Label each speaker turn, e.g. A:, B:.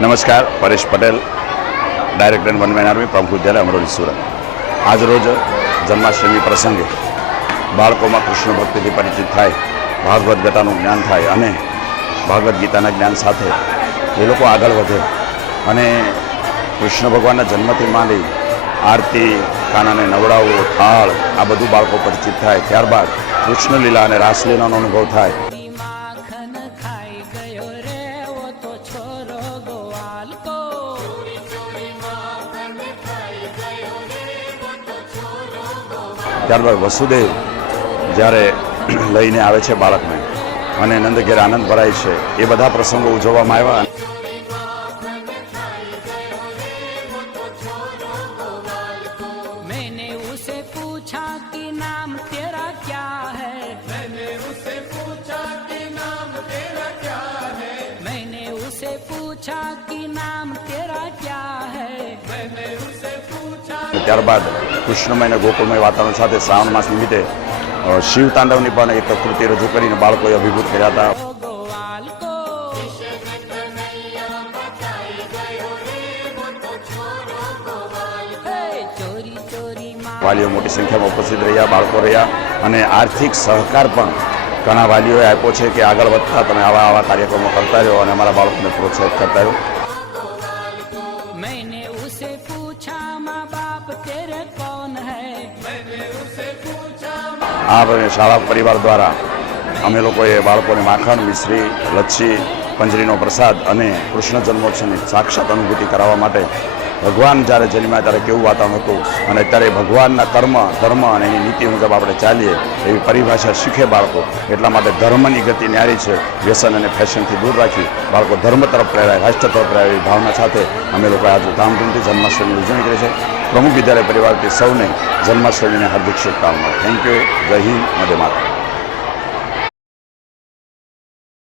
A: નમસ્કાર, Paresh Patel director one man army Pramukh Vidyalaya Amroli Surat આજરોજ જન્માષ્ટમી પ્રસંગે બાળકોમાં કૃષ્ણ ભક્તિથી પરિચિત થાય, ભાગવત ગીતાનું જ્ઞાન થાય અને ભાગવત ગીતાના જ્ઞાન સાથે એ લોકો આગળ વધે અને કૃષ્ણ ભગવાનના જન્મથી માંડી આરતી, કાનાને નવડાવવો થાળ, આ બધું બાળકો પરિચિત થાય. ત્યારબાદ કૃષ્ણલીલા અને રાસલીલાનો અનુભવ થાય. ત્યારબાદ વસુદેવ જ્યારે લઈને આવે છે બાળકને અને નંદ આનંદ ભરાય છે એ બધા પ્રસંગો ઉજવવામાં આવ્યા ત્યારબાદ કૃષ્ણમય અને ગોકુળમય વાતાવરણ સાથે શ્રાવણ માસ નિમિત્તે શિવ તાંડવની પણ એક કૃતિ રજૂ કરીને બાળકોએ અભિભૂત કર્યા હતા. વાલીઓ મોટી સંખ્યામાં ઉપસ્થિત રહ્યા, બાળકો રહ્યા અને આર્થિક સહકાર પણ ઘણા વાલીઓએ આપ્યો છે કે આગળ વધતા તમે આવા આવા કાર્યક્રમો કરતા રહ્યો અને અમારા બાળકોને પ્રોત્સાહિત કરતા
B: રહ્યો.
A: આ શાળા પરિવાર દ્વારા અમે લોકોએ બાળકોને માખણ, મિશ્રી, લચ્છી, પંજરીનો પ્રસાદ અને કૃષ્ણ જન્મોત્સવની સાક્ષાત અનુભૂતિ કરાવવા માટે ભગવાન જ્યારે જન્મ્યા ત્યારે કેવું વાતાવરણ હતું? અને અત્યારે ભગવાનના કર્મ, ધર્મ અને એની નીતિ મુજબ આપણે ચાલીએ, એવી પરિભાષા શીખે બાળકો. એટલા માટે ધર્મની ગતિ ન્યારી છે, વ્યસન અને ફેશનથી દૂર રાખી બાળકો ધર્મ તરફ પ્રેરાય, રાષ્ટ્ર તરફ પ્રેરાય એવી ભાવના સાથે અમે લોકો આજે ધામધૂમથી જન્માષ્ટમીની ઉજવણી કરી છે. પ્રમુખ વિદ્યાલય પરિવારથી સૌને જન્માષ્ટમીની હાર્દિક શુભકામનાઓ. થેન્ક યુ જય હિન્દ. મધ્ય માતા